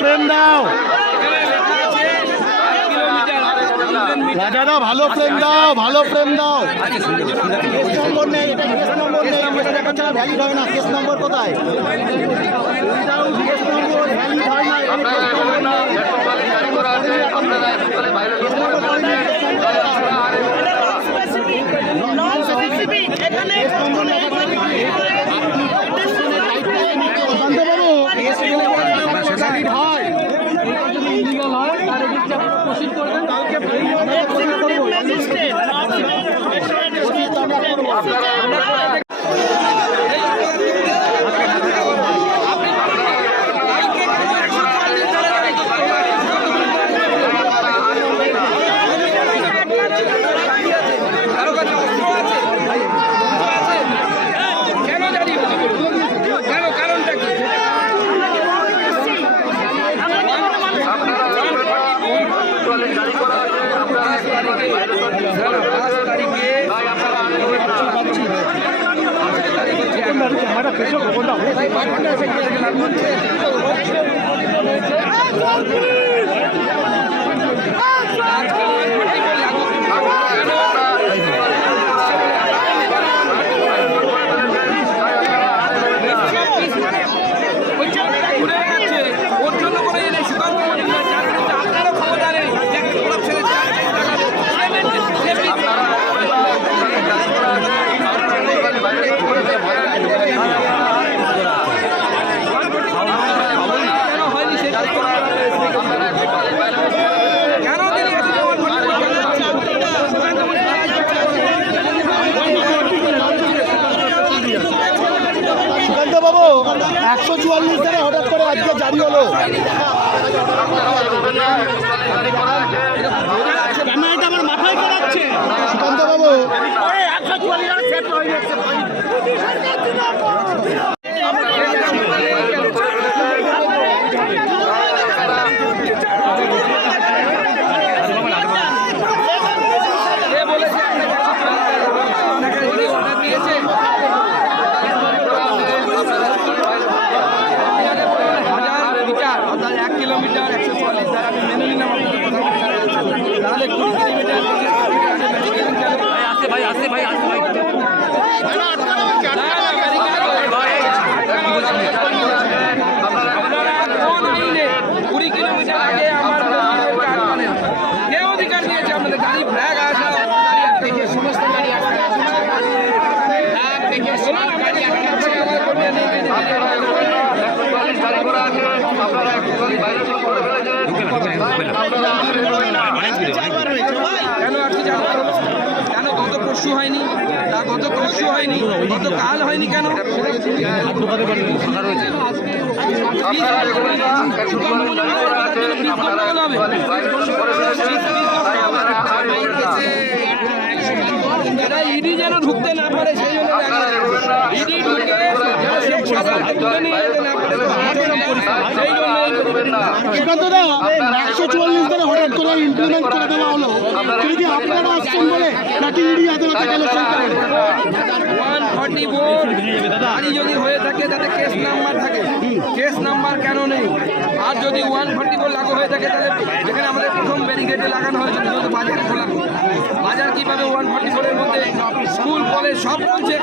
Frame দাও রাজা দাও, ভালো ফ্রেম দাও, ভালো ফ্রেম দাও। কেস নম্বর নেই, এটা কেস নম্বর নেই, এটা দেখাচ্ছে না, ভ্যালিড হয় না। কেস নম্বর কোথায়? কেস নম্বর ভ্যালিড হয় না, এখানে কেস নম্বর নেই। বাবু 144 ধারা হঠাৎ করে আজকে জারি হলো, ক্যামেরাটা আমার মাথায় করাচ্ছে। সুকান্ত বাবু 144 সেট হয়ে যাচ্ছে। কেন গত পরশু হয়নি, গত পরশু হয়নি, গত কাল হয়নি কেন? ইডি যেন ঢুকতে না পারে সেই জন্য ইডি ঢুকে সুকান্ত দা 144 ধারা হঠাৎ করে ইমপ্লিমেন্ট করে দেওয়া হলো, যদি আপনারা আসছেন বলে নাকি ইডি আদালতে গেল সেই কারণে? 144 গাড়ি যদি হয়ে থাকে তাতে কেস নাম্বার থাকে, কেস নাম্বার কেন নেই? আর যদি 144 লাগু হয়ে থাকে তাহলে যেখানে আমাদের প্রথম ব্যারিকেডে লাগানো হয়েছে যেহেতু বাজার খোলা, বাজার কিভাবে 144 এর মধ্যে স্কুল কলেজ সব চলছে।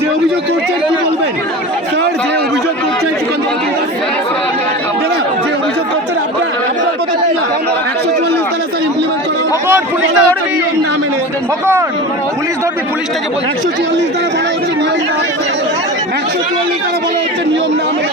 যে অভিযোগ করছেন কি বলবেন স্যার? যে অভিযোগ করছেন সুকান্ত বাবু, দাদা যে অভিযোগ করছেন আপনার কথা কি না? 144 ধারা স্যার ইমপ্লিমেন্ট করা নিয়ম না মেনে পুলিশ ধরবে, পুলিশটাকে 144 ধারা বলা হচ্ছে নিয়ম না, 144 ধারা বলা হচ্ছে নিয়ম না মেনে।